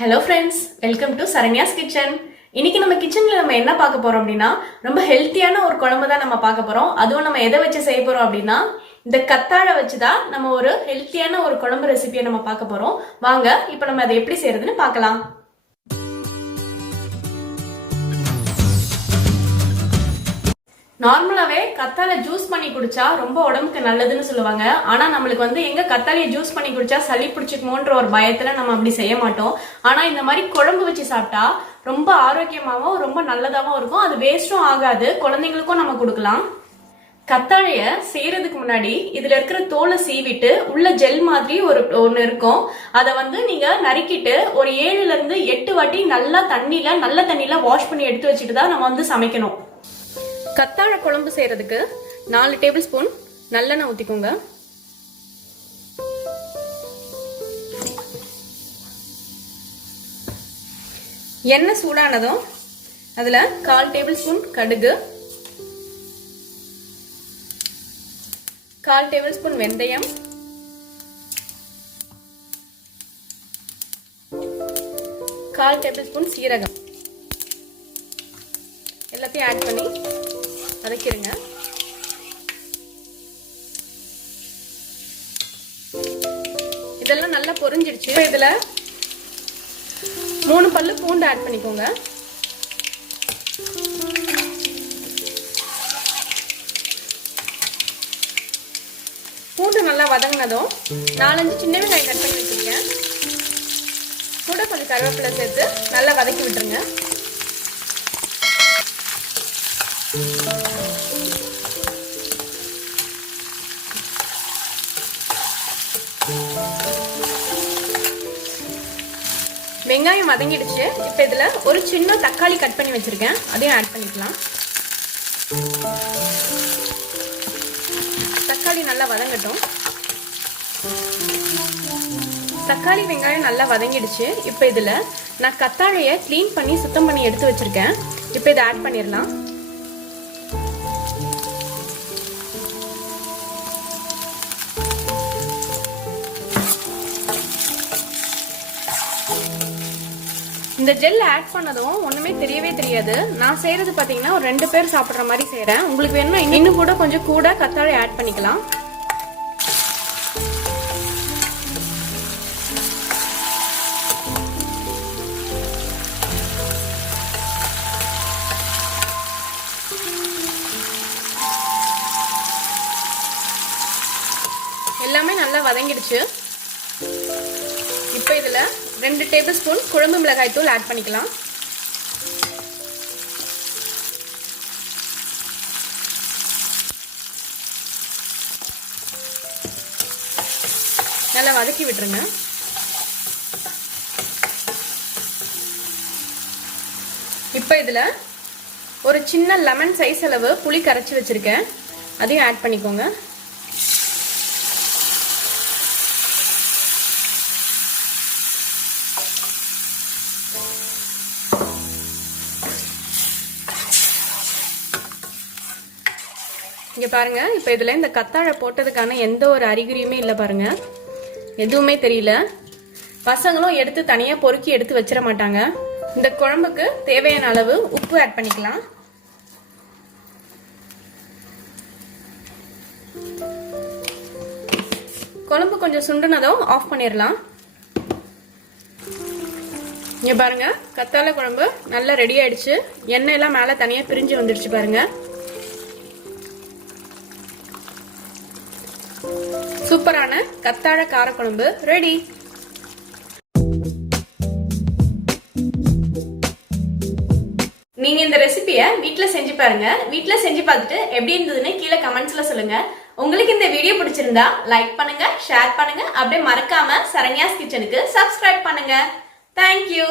Hello friends, welcome to Saranya's kitchen. இன்னைக்கு நம்ம கிச்சன்ல நம்ம என்ன பார்க்க போறோம் அப்படினா ரொம்ப ஹெல்தியான ஒரு குழம்பு தான் நம்ம பார்க்க போறோம். அதுவும் நம்ம எதை வச்சு செய்ய போறோம் அப்படினா இந்த கத்தாழை வச்சு தான் நம்ம ஒரு ஹெல்தியான ஒரு குழம்பு ரெசிபியை நம்ம பார்க்க போறோம். வாங்க இப்போ நம்ம அதை எப்படி செய்யறதுன்னு பார்க்கலாம். நார்மலாவே கத்தாழை ஜூஸ் பண்ணி குடிச்சா ரொம்ப உடம்புக்கு நல்லதுன்னு சொல்லுவாங்க. ஆனா நம்மளுக்கு எங்க கத்தாழையை ஜூஸ் பண்ணி குடிச்சா சளி பிடிச்சிக்குமோன்ற ஒரு பயத்துல நம்ம அப்படி செய்ய மாட்டோம். ஆனா இந்த மாதிரி குழம்பு வச்சு சாப்பிட்டா ரொம்ப ஆரோக்கியமாவும் ரொம்ப நல்லதாவும் இருக்கும். அது வேஸ்டும் ஆகாது, குழந்தைங்களுக்கும் நம்ம கொடுக்கலாம். கத்தாழைய செய்யறதுக்கு முன்னாடி இதுல இருக்கிற தோலை சீவிட்டு உள்ள ஜெல் மாதிரி ஒன்னு இருக்கும். அதை நீங்க நறுக்கிட்டு ஒரு 7ல இருந்து 8 வாட்டி நல்ல தண்ணியில வாஷ் பண்ணி எடுத்து வச்சுட்டு தான் நம்ம சமைக்கணும். கத்தாழை குழம்பு செய்யறதுக்கு 4 டேபிள் ஸ்பூன் நல்லெண்ணெய் ஊத்திக்கோங்க. எண்ணெய் சூடானதும் அதுல 1/4 டேபிள் ஸ்பூன் கடுகு, 1/4 டேபிள் ஸ்பூன் வெந்தயம், 1/4 டேபிள் ஸ்பூன் சீரகம் எல்லாத்தையும் ஆட் பண்ணி வதக்கிடுங்க. இதெல்லாம் நல்லா பொரிஞ்சிடுச்சு. இதுல 3 பல்லு பூண்டு ஆட் பண்ணிக்கோங்க. பூண்டு நல்லா வதங்கினதும் 4-5 சின்ன வெங்காயம் கட் பண்ணி வச்சிருக்கேன். கூட கொஞ்சம் கருவேப்பிலை சேர்த்து நல்லா வதக்கி விட்டுருங்க. வெங்காயம் வதங்கிடுச்சு. இப்போ இதுல ஒரு சின்ன தக்காளி கட் பண்ணி வச்சிருக்கேன், அதையும் ஆட் பண்ணிக்கலாம். தக்காளி நல்லா வதங்கட்டும். தக்காளி வெங்காயம் நல்லா வதங்கிடுச்சு. இப்போ இதுல நான் கத்தாழையை க்ளீன் பண்ணி சுத்தம் பண்ணி எடுத்து வச்சிருக்கேன். இப்போ இதை ஆட் பண்ணிடலாம். இந்த ஜெல் ஆட் பண்ணதும் ஒண்ணுமே தெரியவே தெரியாது. நான் செய்யறது பாத்தீங்கன்னா ஒரு 2 பேர் சாப்பிடுற மாதிரி செய்யறேன். உங்களுக்கு வேணும்னா இன்னும் கூட கொஞ்சம் கூட கத்தாழை ஆட் பண்ணிக்கலாம். எல்லாமே நல்லா வதங்கிடுச்சு. இப்போ இதுல 2 டேபிள் ஸ்பூன் குழம்பு மிளகாய் தூள் ஆட் பண்ணிக்கலாம். நல்லா வதக்கி விட்டுருங்க. இப்போ இதுல ஒரு சின்ன லெமன் சைஸ் அளவு புளி கரைச்சி வச்சிருக்கேன், அதையும் ஆட் பண்ணிக்கோங்க. இங்க பாருங்க, இப்போ இதுல இந்த கத்தாழை போட்டதுக்கான எந்த ஒரு அறிகுறியுமே இல்லை பாருங்க, எதுவுமே தெரியல. பசங்களும் எடுத்து தனியா பொறுக்கி எடுத்து வச்சிட மாட்டாங்க. இந்த குழம்புக்கு தேவையான அளவு உப்பு ஆட் பண்ணிக்கலாம். குழம்பு கொஞ்சம் சுண்டுனதும் ஆஃப் பண்ணிடலாம். இங்க பாருங்க, கத்தாழை குழம்பு நல்லா ரெடி ஆயிடுச்சு. எண்ணெய் எல்லாம் மேல தனியா பிரிஞ்சு வந்துடுச்சு பாருங்க. சூப்பரான கத்தாழை காரக்குழம்பு ரெடி. நீங்க இந்த ரெசிபியை வீட்ல செஞ்சு பாருங்க. வீட்ல செஞ்சு பார்த்துட்டு எப்படி இருந்ததுன்னு கீழே கமெண்ட்ஸ்ல சொல்லுங்க. உங்களுக்கு இந்த வீடியோ பிடிச்சிருந்தா லைக் பண்ணுங்க, ஷேர் பண்ணுங்க, அப்படியே மறக்காம சரண்யாஸ் கிச்சனுக்கு சப்ஸ்கிரைப் பண்ணுங்க. தேங்க்யூ.